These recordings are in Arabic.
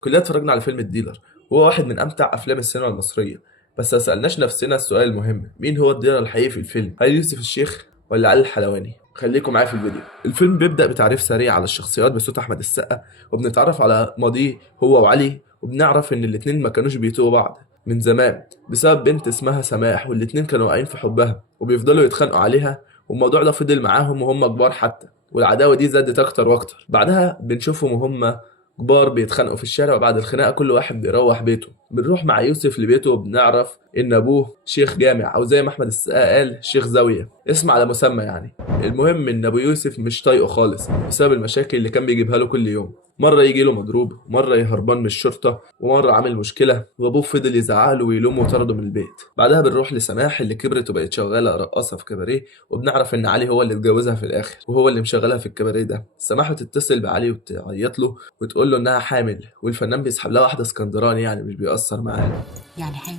كلنا اتفرجنا على فيلم الديلر، وهو واحد من امتع افلام السينما المصريه. بس ما سالناش نفسنا السؤال المهم، مين هو الديلر الحقيقي في الفيلم؟ هل يوسف الشيخ ولا علي الحلواني؟ خليكم معايا في الفيديو. الفيلم بيبدا بتعريف سريع على الشخصيات بصوت احمد السقا، وبنتعرف على ماضيه هو وعلي، وبنعرف ان الاتنين ما كانوش بيتوبوا بعض من زمان بسبب بنت اسمها سماح، والاتنين كانوا واقعين في حبها وبيفضلوا يتخانقوا عليها، والموضوع ده فضل معاهم وهم كبار حتى، والعداوه دي زادت اكتر واكتر. بعدها بنشوفهم وهم كبار بيتخانقوا في الشارع، وبعد الخناقه كل واحد بيروح بيته. بنروح مع يوسف لبيته وبنعرف ان ابوه شيخ جامع، او زي ما احمد السقا قال شيخ زاويه، اسم على مسمى يعني. المهم ان ابو يوسف مش طايقه خالص بسبب المشاكل اللي كان بيجيبها له كل يوم، مره يجي له مضروب، ومره يهربان من الشرطه، ومره عامل مشكله وابوه فضل يزعق له ويلومه وطرده من البيت. بعدها بنروح لسماح اللي كبرت وبقت شغاله رقاصه في كباريه، وبنعرف ان علي هو اللي اتجوزها في الاخر، وهو اللي مشغلها في الكباريه ده. سماح بتتصل بعلي وتعيط له وتقول له انها حامل، والفنان بيسحب لها واحده اسكندراني يعني مش بيأثر معاها. يعني حاجة.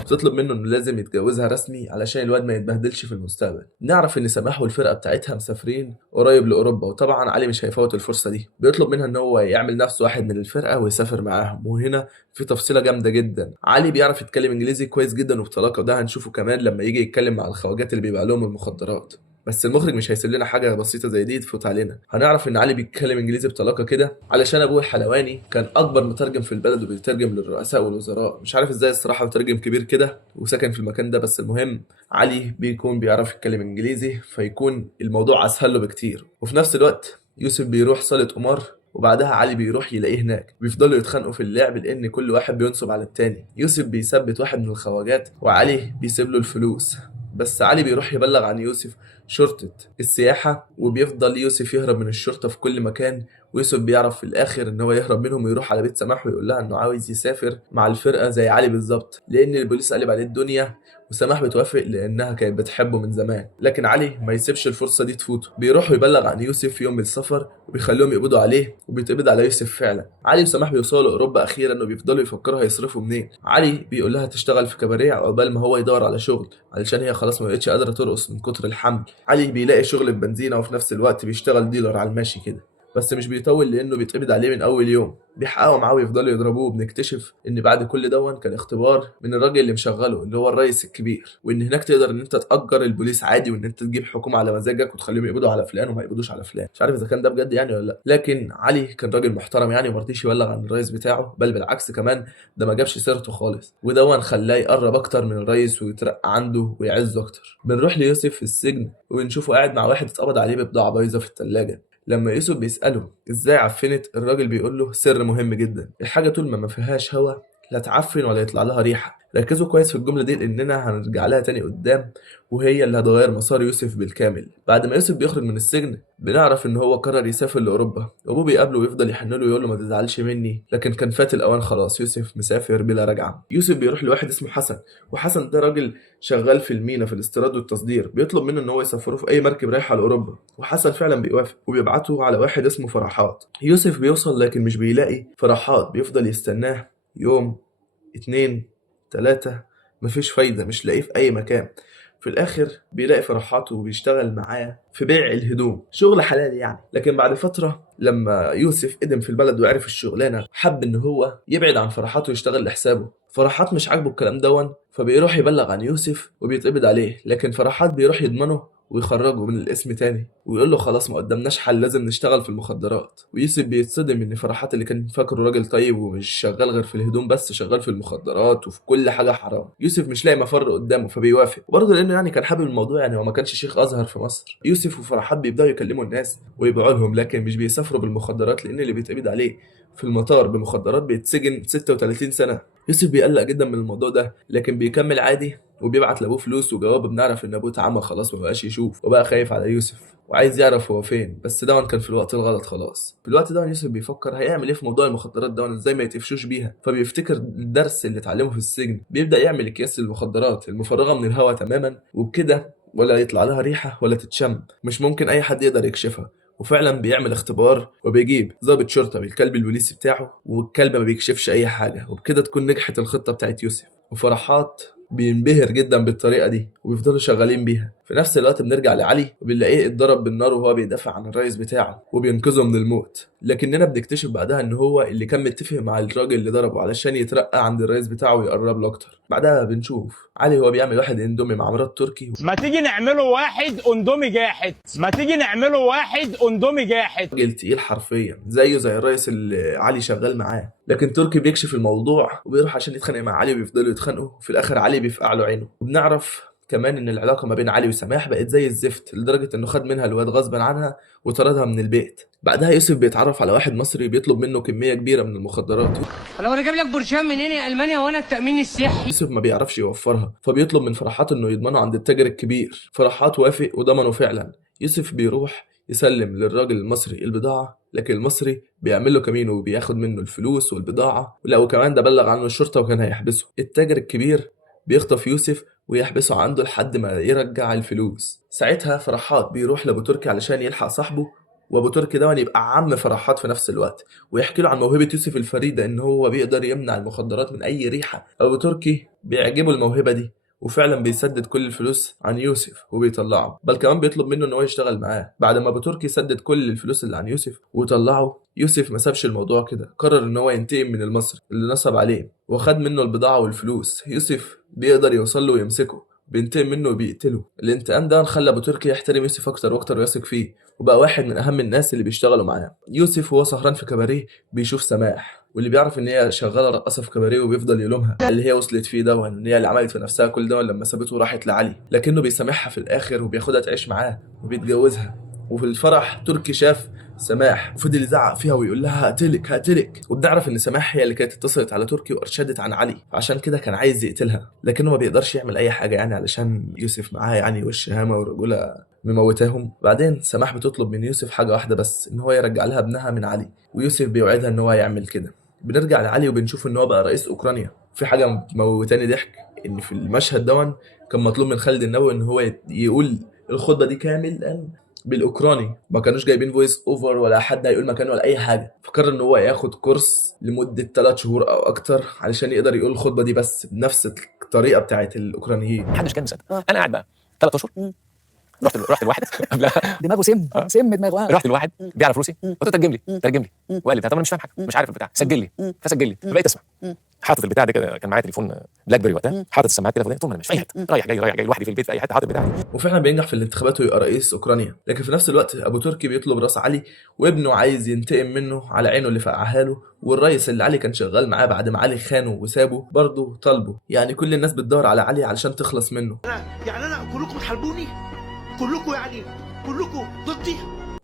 بتطلب منه انه لازم يتجوزها رسمي علشان الواد ما يتبهدلش في المستقبل. نعرف ان سماح والفرقه بتاعتها مسافرين قريب لاوروبا، وطبعا علي مش هيفوت الفرصه دي. بيطلب منها ان هو يعمل نفسه واحد من الفرقه ويسافر معاهم. وهنا في تفصيله جامده جدا، علي بيعرف يتكلم انجليزي كويس جدا وبطلاقه، وده هنشوفه كمان لما يجي يتكلم مع الخواجات اللي بيبيع لهم المخدرات. بس المخرج مش هيسيب لنا حاجه بسيطه زي دي تفوت علينا. هنعرف ان علي بيتكلم انجليزي بطلاقه كده علشان ابوه الحلواني كان اكبر مترجم في البلد، وبيترجم للرؤساء والوزراء. مش عارف ازاي الصراحه مترجم كبير كده وساكن في المكان ده، بس المهم علي بيكون بيعرف يتكلم انجليزي، فيكون الموضوع اسهل له بكتير. وفي نفس الوقت يوسف بيروح صاله قمار، وبعدها علي بيروح يلاقيه هناك، بيفضلوا يتخانقوا في اللعب لان كل واحد بينصب على التاني. يوسف بيثبت واحد من الخواجات وعلي بيسيب له الفلوس، بس علي بيروح يبلغ عن يوسف شرطة السياحة، وبيفضل يوسف يهرب من الشرطة في كل مكان. ويوسف بيعرف في الآخر إن هو يهرب منهم ويروح على بيت سماح ويقول لها إنه عاوز يسافر مع الفرقة زي علي بالظبط، لأن البوليس قلب عليه الدنيا. وسماح بتوافق لأنها كانت بتحبه من زمان، لكن علي ما يسيبش الفرصة دي تفوته. بيروح يبلغ عن يوسف في يوم من السفر، وبيخليهم يقبضوا عليه، وبيتقبض على يوسف فعلا. علي وسماح بيوصلوا أوروبا أخيرا، وبيفضلوا يفكروا هيصرفوا منين. علي بيقول لها تشتغل في كباريه عقبال ما هو يدور على شغل، علشان هي خلاص ما بقتش قادرة ترقص من كتر الحمل. علي بيلاقي شغل في بنزينة، وفي نفس الوقت بيشتغل ديلر على الماشي كده، بس مش بيطول لانه بيتقبض عليه من اول يوم. بيحققوا معاه ويفضلوا يضربوه، وبنكتشف ان بعد كل دون كان اختبار من الراجل اللي مشغله اللي هو الرئيس الكبير، وان هناك تقدر ان انت تأجر البوليس عادي، وان انت تجيب حكومة على مزاجك وتخليهم يقبضوا على فلان وما يقبضوش على فلان. مش عارف اذا كان ده بجد يعني ولا لا، لكن علي كان راجل محترم يعني، وما رضيش يبلغ عن الرئيس بتاعه، بل بالعكس كمان ده ما جابش سيرته خالص، ودون خلاه يقرب اكتر من الرئيس ويترقى عنده ويعزه اكتر. بنروح ليوسف في السجن ونشوفه قاعد مع واحد اتقبض عليه ببضاعة بايظة في التلاجة. لما يوسف بيسأله ازاي عفنت، الراجل بيقول له سر مهم جدا، الحاجة طول ما فيهاش هوا لا تعفن ولا يطلع لها ريحة. ركزوا كويس في الجملة دي لأننا هنرجع لها تاني قدام، وهي اللي هتغير مسار يوسف بالكامل. بعد ما يوسف بيخرج من السجن بنعرف ان هو قرر يسافر لأوروبا، وابوه بيقابله ويفضل يحن له ويقول له ما تزعلش مني، لكن كان فات الأوان خلاص، يوسف مسافر بلا رجعة. يوسف بيروح لواحد اسمه حسن، وحسن ده راجل شغال في المينا في الاستيراد والتصدير، بيطلب منه ان هو يسافره في اي مركب رايحه لاوروبا، وحسن فعلا بيوافق وبيبعته على واحد اسمه فرحات. يوسف بيوصل لكن مش بيلاقي فرحات، بيفضل يستناه يوم، اتنين، تلاتة، مفيش فايدة، مش لاقيه في أي مكان. في الآخر بيلاقي فرحات وبيشتغل معاه في بيع الهدوم، شغل حلال يعني. لكن بعد فترة لما يوسف قدم في البلد وعرف الشغلانة، حب إن هو يبعد عن فرحات ويشتغل لحسابه. فرحات مش عاجبه الكلام دون، فبيروح يبلغ عن يوسف وبيتقبض عليه، لكن فرحات بيروح يضمنه ويخرجه من الاسم تاني، ويقول له خلاص ما قدامناش حل، لازم نشتغل في المخدرات. ويوسف بيتصدم ان فرحات اللي كان فاكره راجل طيب ومش شغال غير في الهدوم بس، شغال في المخدرات وفي كل حاجه حرام. يوسف مش لاقي مفر قدامه فبيوافق، وبرضه لانه يعني كان حابب الموضوع، يعني هو ما كانش شيخ ازهر في مصر. يوسف وفرحات بيبداوا يكلموا الناس ويبيعوا لهم، لكن مش بيسافروا بالمخدرات لان اللي بيتقبض عليه في المطار بمخدرات بيتسجن 36 سنه. يوسف بيقلق جدا من الموضوع ده، لكن بيكمل عادي وبيبعت لابوه فلوس وجواب. بنعرف ان ابوه اتعمى خلاص ومبقاش يشوف، وبقى خايف على يوسف وعايز يعرف هو فين. بس دون كان في الوقت الغلط خلاص. في الوقت ده يوسف بيفكر هيعمل ايه في موضوع المخدرات دون، ازاي ما يتقفشوش بيها. فبيفتكر الدرس اللي اتعلمه في السجن، بيبدا يعمل اكياس المخدرات المفرغه من الهواء تماما، وبكده ولا يطلع لها ريحه ولا تتشم، مش ممكن اي حد يقدر يكشفها. وفعلا بيعمل اختبار وبيجيب ضابط شرطه بالكلب البوليسي بتاعه، والكلب ما بيكشفش اي حاجه، وبكده تكون نجحت الخطه بتاعت يوسف. وفرحات بينبهر جدا بالطريقه دي وبيفضلوا شغالين بيها. في نفس الوقت بنرجع لعلي وبنلاقيه اتضرب بالنار وهو بيدافع عن الرئيس بتاعه وبينقذه من الموت، لكننا بنكتشف بعدها ان هو اللي كان متفق مع الراجل اللي ضربه علشان يترقى عند الرئيس بتاعه ويقرب له اكتر. بعدها بنشوف علي هو بيعمل واحد اندومي مع مرات تركي. ما تيجي نعمله واحد اندومي جاحد، ما تيجي نعمله واحد اندومي جاحد. راجل تقيل حرفيا زيه زي الرئيس اللي علي شغال معاه، لكن تركي بيكشف الموضوع وبيروح عشان يتخانق مع علي وبيفضلوا يتخانقوا، وفي الاخر علي بيفقع له عينه. وبنعرف كمان ان العلاقه ما بين علي وسماح بقت زي الزفت لدرجه انه خد منها الواد غصبا عنها وطردها من البيت. بعدها يوسف بيتعرف على واحد مصري بيطلب منه كميه كبيره من المخدرات. لو انا جايب لك برشام منين يا المانيا وانا التامين الصحي. يوسف ما بيعرفش يوفرها فبيطلب من فرحات انه يضمنه عند التاجر الكبير. فرحات وافق وضمنه فعلا. يوسف بيروح يسلم للراجل المصري البضاعه، لكن المصري بيعمل له كمين وبياخد منه الفلوس والبضاعه، ولا وكمان ده بلغ عنه الشرطه وكان هيحبسه. التاجر الكبير بيخطف يوسف ويحبسه عنده لحد ما يرجع الفلوس. ساعتها فرحات بيروح لابو تركي علشان يلحق صاحبه، وابو تركي ده يبقى عم فرحات في نفس الوقت، ويحكي له عن موهبه يوسف الفريده ان هو بيقدر يمنع المخدرات من اي ريحه. ابو تركي بيعجبه الموهبه دي وفعلا بيسدد كل الفلوس عن يوسف وبيطلعه، بل كمان بيطلب منه ان هو يشتغل معاه. بعد ما ابو تركي سدد كل الفلوس اللي عن يوسف وطلعه، يوسف ما سابش الموضوع كده، قرر ان هو ينتقم من المصري اللي نصب عليه وخد منه البضاعه والفلوس. يوسف بيقدر يوصل له ويمسكه، بينتقم منه وبيقتله. الانتقام ده خلى ابو تركي يحترم يوسف اكتر واكتر ويثق فيه، وبقى واحد من اهم الناس اللي بيشتغلوا معاه. يوسف وهو سهران في كباريه بيشوف سماح، واللي بيعرف ان هي شغاله رقاصه في كباريه وبيفضل يلومها اللي هي وصلت فيه ده، وان هي اللي عملت في نفسها كل ده لما سابته وراحت لعلي، لكنه بيسامحها في الاخر وبياخدها تعيش معاه وبيتجوزها. وفي الفرح تركي شاف سماح وفضل يزعق فيها ويقول لها هقتلك هقتلك، وبنعرف ان سماح هي اللي كانت اتصلت على تركي وارشدت عن علي، عشان كده كان عايز يقتلها، لكنه ما بيقدرش يعمل اي حاجه يعني علشان يوسف معاه يعني والشهامه والرجوله مموتاهم. بعدين سماح بتطلب من يوسف حاجه واحده بس، ان هو يرجع لها ابنها من علي، ويوسف بيوعدها ان هو يعمل كده. بنرجع لعلي وبنشوف ان هو بقى رئيس اوكرانيا. في حاجه موتاني ضحك ان في المشهد دون كان مطلوب من خالد النبوي ان هو يقول الخطبه دي كامل بالاوكراني، ما كانوش جايبين فويس اوفر ولا حد هيقول مكانه ولا اي حاجه، فقرر ان هو ياخد كورس لمده 3 شهور او اكتر علشان يقدر يقول الخطبه دي بس بنفس الطريقه بتاعت الاوكرانيين. محدش كان مصدق. انا قاعد بقى 3 اشهر رحت لواحد قبلها دماغه سم دماغه. رحت لواحد بيعرف روسي، قلت له ترجم لي وقال لي طب انا مش فاهم حاجه، مش عارف البتاع، سجل لي فسجل لي، فبقيت اسمع. حاطط البتاع ده كده، كان معايا تليفون بلاك بيري وقتها، حاطط السماعات كده فضلت طول ما انا مش في اي حته، رايح جاي لوحدي في البيت في اي حته، حاطط البتاع دي. وفعلا بينجح في الانتخابات ويبقى رئيس اوكرانيا، لكن في نفس الوقت ابو تركي بيطلب راس علي وابنه عايز ينتقم منه على عينه اللي فقعها له، والرئيس اللي علي كان شغال معاه بعد ما علي خانه وسابه برضه طالبه. يعني كل الناس بتدور على علي علشان تخلص منه. يعني انا كلكم تحاربوني، كلكم يعني كلكم ضدي.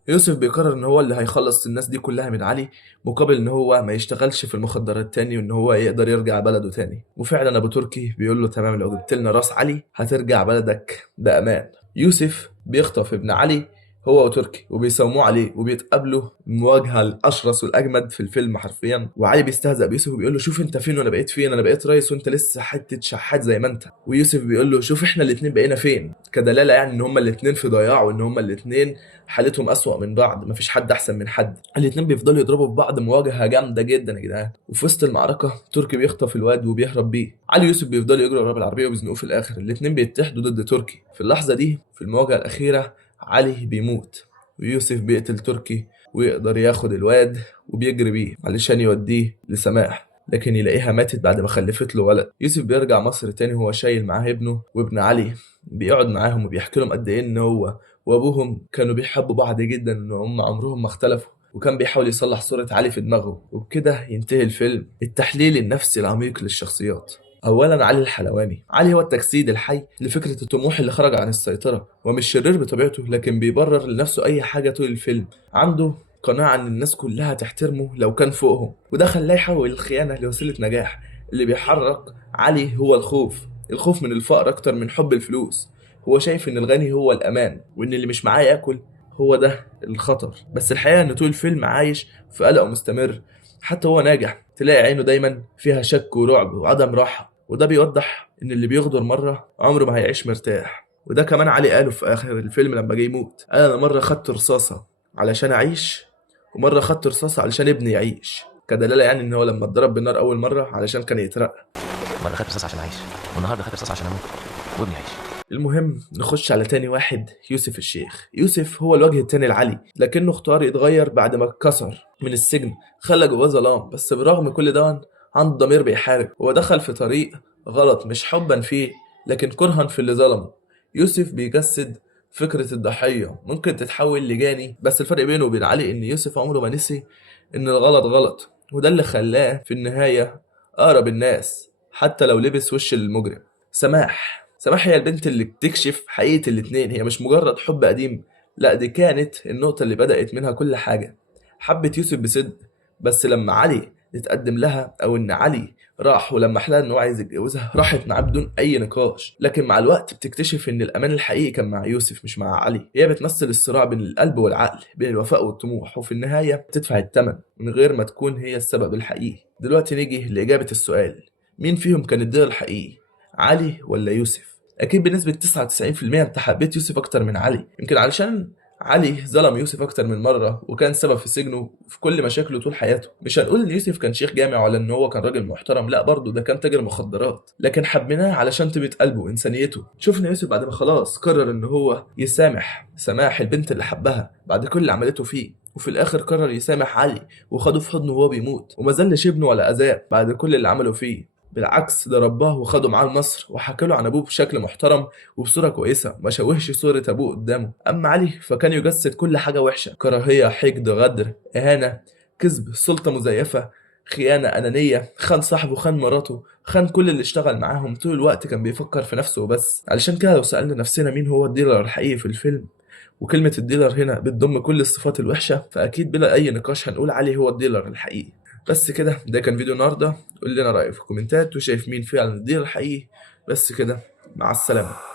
يوسف بيقرر ان هو اللي هيخلص الناس دي كلها من علي، مقابل ان هو ما يشتغلش في المخدرات تاني وان هو يقدر يرجع بلده تاني. وفعلا ابو تركي بيقول له تمام، لو جبت لنا راس علي هترجع بلدك بامان. يوسف بيخطف ابن علي هو وتركي وبيساوموه عليه وبيتقابلوا المواجهه الاشرس والاجمد في الفيلم حرفيا. وعلي بيستهزأ بيوسف وبيقول له شوف انت فين وانا بقيت فين، انا بقيت رئيس وانت لسه حته شحات زي ما انت. ويوسف بيقول له شوف احنا الاثنين بقينا فين، كدلاله يعني ان هما الاثنين في ضياع وان هما الاثنين حالتهم اسوأ من بعض، مفيش حد احسن من حد. الاثنين بيفضلوا يضربوا في بعض مواجهه جامده جدا يا جدعان. وفي وسط المعركه تركي بيخطف الواد وبيهرب بيه، علي ويوسف بيفضلوا يجروا ورا بالعربيه وبيزنقوه. في الاخر الاثنين بيتحدوا ضد تركي. في اللحظه دي في المواجهه الاخيره علي بيموت ويوسف بيقتل تركي ويقدر ياخد الواد وبيجري بيه علشان يوديه لسماح، لكن يلاقيها ماتت بعد ما خلفت له ولد. يوسف بيرجع مصر تاني وهو شايل معاه ابنه وابن علي، بيقعد معاهم وبيحكي لهم قد ايه ان هو وابوهم كانوا بيحبوا بعض جدا، ان هم عمرهم ما اختلفوا، وكان بيحاول يصلح صورة علي في دماغه. وبكده ينتهي الفيلم. التحليل النفسي العميق للشخصيات. اولا علي الحلواني. علي هو التجسيد الحي لفكره الطموح اللي خرج عن السيطره، ومش شرير بطبيعته لكن بيبرر لنفسه اي حاجه طول الفيلم. عنده قناعه ان الناس كلها تحترمه لو كان فوقهم، وده خلاه يحول الخيانه لوسيله نجاح. اللي بيحرك علي هو الخوف من الفقر اكتر من حب الفلوس. هو شايف ان الغني هو الامان، وان اللي مش معاه ياكل هو ده الخطر. بس الحقيقه ان طول الفيلم عايش في قلق مستمر، حتى هو ناجح تلاقي عينه دايما فيها شك ورعب وعدم راحه، وده بيوضح ان اللي بيغدر مره عمره ما هيعيش مرتاح. وده كمان علي قاله في اخر الفيلم لما جه يموت، قال انا مره خدت رصاصه علشان اعيش ومره خدت رصاصه علشان ابني يعيش، كدلاله يعني ان هو لما اتضرب بالنار اول مره علشان كان يترقى. مره خدت رصاص عشان اعيش، والنهارده خدت رصاص عشان اموت وابني يعيش. المهم نخش على تاني واحد، يوسف الشيخ. يوسف هو الوجه التاني لعلي، لكنه اختار يتغير بعد ما اتكسر من السجن، خلى جواه ظلام، بس برغم كل ده عنده ضمير بيحارب. هو دخل في طريق غلط مش حبا فيه لكن كرها في اللي ظلمه. يوسف بيجسد فكرة الضحية ممكن تتحول لجاني، بس الفرق بينه وبين علي إن يوسف عمره ما نسي إن الغلط غلط، وده اللي خلاه في النهاية أقرب الناس حتى لو لبس وش المجرم. سماح هي البنت اللي بتكشف حقيقة الاتنين، هي مش مجرد حب قديم، لا دي كانت النقطة اللي بدأت منها كل حاجة. حبت يوسف بصدق، بس لما علي اتقدم لها أو إن علي راح ولما لها إنه عايز يتجوزها راحت معاه بدون أي نقاش. لكن مع الوقت بتكتشف إن الأمان الحقيقي كان مع يوسف مش مع علي. هي بتمثل الصراع بين القلب والعقل، بين الوفاء والطموح، وفي النهاية بتدفع الثمن من غير ما تكون هي السبب الحقيقي. دلوقتي نيجي لإجابة السؤال، مين فيهم كان الدير الحقيقي، علي ولا يوسف؟ أكيد بنسبة 99% أنت حبيت يوسف أكتر من علي، يمكن علشان علي ظلم يوسف أكتر من مرة وكان سبب في سجنه وفي كل مشاكله طول حياته. مش هنقول إن يوسف كان شيخ جامع ولا إن هو كان راجل محترم، لا برضه ده كان تاجر مخدرات، لكن حبيناه علشان طيبة قلبه وإنسانيته. شفنا يوسف بعد ما خلاص قرر إن هو يسامح سماح البنت اللي حبها بعد كل اللي عملته فيه، وفي الآخر قرر يسامح علي وخده في حضنه وهو بيموت، وما زلش ابنه ولا أذاه بعد كل اللي عمله فيه. بالعكس ده رباه وخده معاه لمصر وحكى له عن ابوه بشكل محترم وبصوره كويسه، ما شوهش صوره ابوه قدامه. اما علي فكان يجسد كل حاجه وحشه، كراهيه، حقد، غدر، اهانه، كذب، سلطه مزيفه، خيانه، انانيه، خان صاحبه، خان مراته، خان كل اللي اشتغل معاهم. طول الوقت كان بيفكر في نفسه وبس. علشان كده لو سالنا نفسنا مين هو الديلر الحقيقي في الفيلم، وكلمه الديلر هنا بتضم كل الصفات الوحشه، فاكيد بلا اي نقاش هنقول علي هو الديلر الحقيقي. بس كده، ده كان فيديو النهارده. قول لنا رأيك في الكومنتات وشايف مين فعلا الديلر الحقيقي. بس كده، مع السلامة.